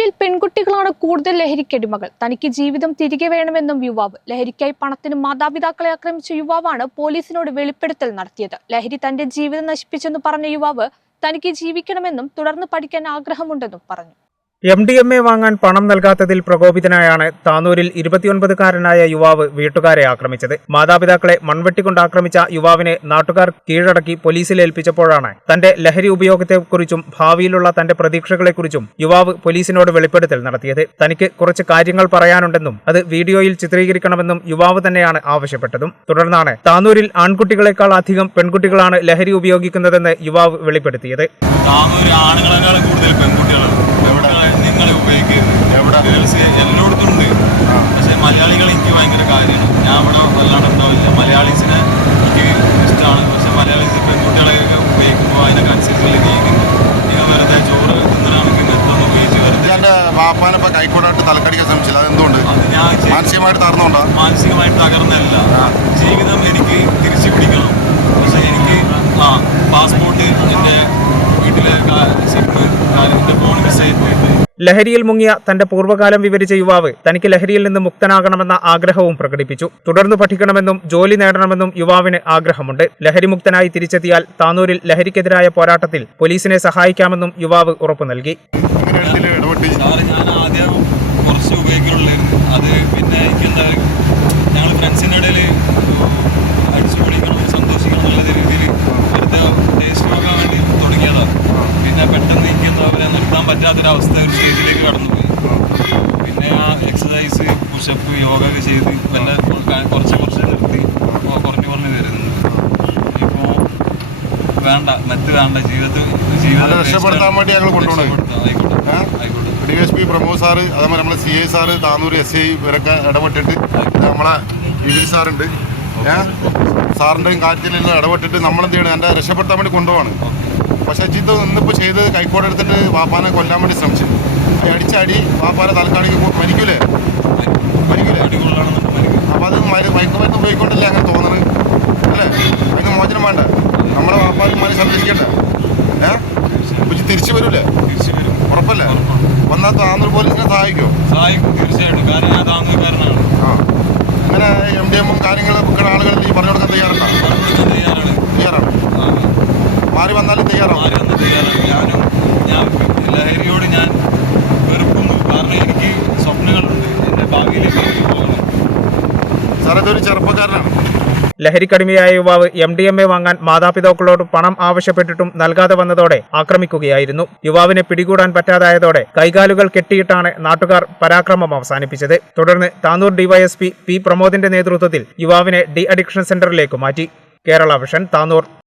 താനൂരിൽ പെൺകുട്ടികളാണ് കൂടുതൽ ലഹരിക്കടിമകൾ തനിക്ക് ജീവിതം തിരികെ വേണമെന്നും യുവാവ്. ലഹരിക്കായി പണത്തിന് മാതാപിതാക്കളെ ആക്രമിച്ച യുവാവാണ് പോലീസിനോട് വെളിപ്പെടുത്തൽ നടത്തിയത്. ലഹരി തന്റെ ജീവിതം നശിപ്പിച്ചെന്ന് പറഞ്ഞ യുവാവ് തനിക്ക് ജീവിക്കണമെന്നും തുടർന്ന് പഠിക്കാൻ ആഗ്രഹമുണ്ടെന്നും പറഞ്ഞു. എം ഡി എം എ വാങ്ങാൻ പണം നൽകാത്തതിൽ പ്രകോപിതനായാണ് താനൂരിൽ ഇരുപത്തിയൊൻപതുകാരനായ യുവാവ് വീട്ടുകാരെ ആക്രമിച്ചത്. മാതാപിതാക്കളെ മൺവെട്ടിക്കൊണ്ട് ആക്രമിച്ച യുവാവിനെ നാട്ടുകാർ കീഴടക്കി പോലീസിൽ ഏൽപ്പിച്ചപ്പോഴാണ് തന്റെ ലഹരി ഉപയോഗത്തെക്കുറിച്ചും ഭാവിയിലുള്ള തന്റെ പ്രതീക്ഷകളെക്കുറിച്ചും യുവാവ് പോലീസിനോട് വെളിപ്പെടുത്തൽ നടത്തിയത്. തനിക്ക് കുറച്ച് കാര്യങ്ങൾ പറയാനുണ്ടെന്നും അത് വീഡിയോയിൽ ചിത്രീകരിക്കണമെന്നും യുവാവ് തന്നെയാണ് ആവശ്യപ്പെട്ടതും. തുടർന്നാണ് താനൂരിൽ ആൺകുട്ടികളെക്കാൾ അധികം പെൺകുട്ടികളാണ് ലഹരി ഉപയോഗിക്കുന്നതെന്ന് യുവാവ് വെളിപ്പെടുത്തിയത്. താമര ആണുങ്ങളെക്കാളും കൂടുതൽ പെൺകുട്ടികളാണ്. പെൺകുട്ടികളെ ഗേൾസ് എല്ലായിടത്തും ഉണ്ട് പക്ഷെ മലയാളികൾ എനിക്ക് ഭയങ്കര കാര്യമാണ്. ഞാൻ ഇവിടെ വല്ലാണ്ട് ഉണ്ടാവില്ല. മലയാളീസിനെ എനിക്ക് ഇഷ്ടമാണ്. പക്ഷെ മലയാളീസ് പെൺകുട്ടികളെയൊക്കെ ഉപയോഗിക്കുമ്പോൾ അതിനൊക്കെ അനുസരിച്ചുള്ള രീതിയുണ്ട് നിങ്ങൾ വെറുതെ ചോറ് തിന്നണമെങ്കിൽ നെത്തൊന്ന് ഉപയോഗിച്ച് വെറുതെ എന്റെ വാപ്പാനെ ഇപ്പൊ കൈക്കൂടായിട്ട് തലക്കടിക്കാൻ ശ്രമിച്ചില്ല. അതെന്തുകൊണ്ട്? അത് ഞാൻ മാനസികമായിട്ട് തകർന്നുണ്ടോ? മാനസികമായിട്ട് തകർന്നല്ല ജീവിതം എനിക്ക് തിരിച്ചു പിടിക്കണം പക്ഷെ എനിക്ക് ആ പാസ്പോർട്ട് എന്റെ വീട്ടിലെ സിപ്പ് എന്റെ ഫോൺ മിസ്സായി പോയിട്ട് ലഹരിയിൽ മുങ്ങിയ തന്റെ പൂർവകാലം വിവരിച്ച യുവാവ് തനിക്ക് ലഹരിയിൽ നിന്ന് മുക്തനാകണമെന്ന ആഗ്രഹവും പ്രകടിപ്പിച്ചു. തുടർന്ന് പഠിക്കണമെന്നും ജോലി നേടണമെന്നും യുവാവിന് ആഗ്രഹമുണ്ട്. ലഹരിമുക്തനായി തിരിച്ചെത്തിയാൽ താനൂരിൽ ലഹരിക്കെതിരായ പോരാട്ടത്തിൽ പോലീസിനെ സഹായിക്കാമെന്നും യുവാവ് ഉറപ്പു നൽകി. അങ്ങനെ ഇതിൽ പുഷപ്പ് യോഗ ഒക്കെ ചെയ്ത് പിന്നെ കുറച്ച് കുറച്ച് നിർത്തി കുറഞ്ഞു കുറഞ്ഞു വരുന്നുണ്ട് ഇപ്പോൾ വേണ്ട മറ്റ് വേണ്ട ജീവിതത്തിൽ ജീവിതം രക്ഷപ്പെടുത്താൻ വേണ്ടി ഞങ്ങൾ കൊണ്ടുപോകണം D S P Pramod sir അതേപോലെ നമ്മളെ C I sir Tanur S I ഇവരൊക്കെ ഇടപെട്ടിട്ട് നമ്മളെ വിജിൽ സാറുണ്ട്. സാറിന്റെയും കാര്യത്തിലെല്ലാം ഇടപെട്ടിട്ട് നമ്മളെന്ത് ചെയ്യണം? എന്റെ രക്ഷപ്പെടുത്താൻ വേണ്ടി കൊണ്ടുപോകണം പക്ഷേ ജിത്ത് ഇന്നിപ്പോൾ ചെയ്ത് കൈക്കോട് എടുത്തിട്ട് വാപ്പാനെ കൊല്ലാൻ വേണ്ടി ശ്രമിച്ചു. അടിച്ചടി വാപ്പാനെ തൽക്കാലിക്ക് മരിക്കൂലേ? മരിക്കും അപ്പോൾ അത് മരു- മയക്കുമരുന്ന് ഉപയോഗിക്കൊണ്ടല്ലേ അങ്ങനെ തോന്നുന്നത് അല്ലേ? അതിന് മോചനം വേണ്ട. നമ്മളെ വാപ്പാന്മാരെ സംരക്ഷിക്കട്ടെ ഏഹ് പക്ഷെ തിരിച്ചു വരൂലേ? തിരിച്ചു വരും. ഉറപ്പല്ലേ. വന്നാൽ താന്നൂർ പോലീസിനെ സഹായിക്കോ? സഹായിക്കും തീർച്ചയായിട്ടും. കാരണം ഞാൻ താമസക്കാരനാണ് ആ. അങ്ങനെ എം ഡി എമ്മും കാര്യങ്ങളും ഒക്കെ ആളുകൾ ഈ പറഞ്ഞു കൊടുക്കാൻ തയ്യാറുണ്ടോ? തയ്യാറാണ്. തയ്യാറാണ്. മാറി വന്നാലും തയ്യാറാണ്? മാറി വന്ന് തയ്യാറാണ്. ഞാനും ഞാൻ ലഹരിയോട് ഞാൻ വെറുക്കുന്നു. കാരണം എനിക്ക് സ്വപ്നങ്ങളുണ്ട് എന്റെ ഭാവിയിലേക്ക് എനിക്ക് പോകണം ചെറുപ്പക്കാരനാണ്. ലഹരിക്കടിമയായ യുവാവ് എം ഡി എം എ വാങ്ങാൻ മാതാപിതാക്കളോട് പണം ആവശ്യപ്പെട്ടിട്ടും നൽകാതെ വന്നതോടെ ആക്രമിക്കുകയായിരുന്നു. യുവാവിനെ പിടികൂടാൻ പറ്റാതായതോടെ കൈകാലുകൾ കെട്ടിയിട്ടാണ് നാട്ടുകാർ പരാക്രമം അവസാനിപ്പിച്ചത്. തുടർന്ന് താനൂർ ഡിവൈഎസ്പി പി പ്രമോദിന്റെ നേതൃത്വത്തിൽ യുവാവിനെ ഡി അഡിക്ഷൻ സെന്ററിലേക്ക് മാറ്റി. കേരള വിഷൻ താനൂർ.